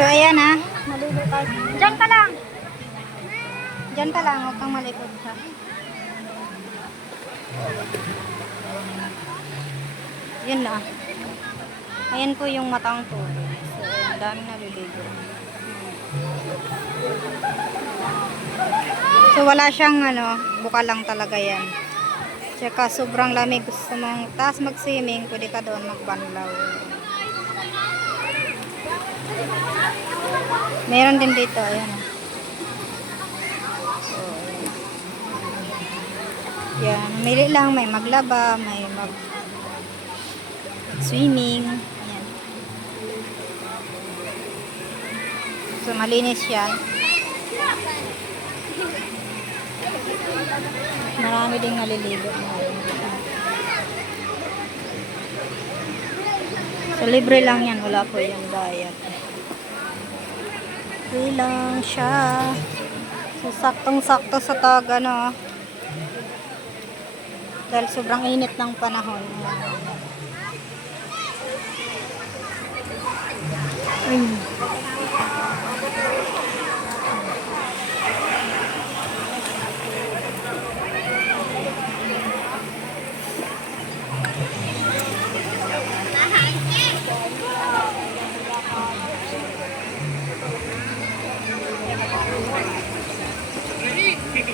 So, ayan ha. Maligo tayo. Diyan ka lang. Diyan ka lang. Huwag kang malikod ha. Yun na. Ayan po yung matang tubig. So, ayan. Daming naliligo. So, wala siyang buka lang talaga yan. Tsaka sobrang lamig. Gusto mong taas mag-swimming, pwede ka doon magbanlaw. Meron din dito, ayan. So, yan, mili lang, may maglaba, may swimming. Ayan. So, malinis yan. Marami ding naliligo. So, libre lang yan. Wala po yung diet. Libre lang siya. So, saktong-sakto sa tag, dahil sobrang init ng panahon.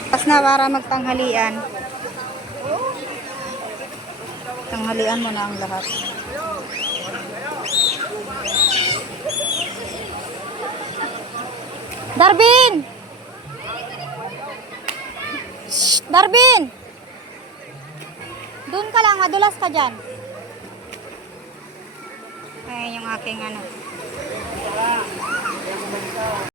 Pas na para magtanghalian. Tanghalian mo na ang lahat. Darwin! Shh, Darwin! Doon ka lang, madulas ka dyan. Ayan yung aking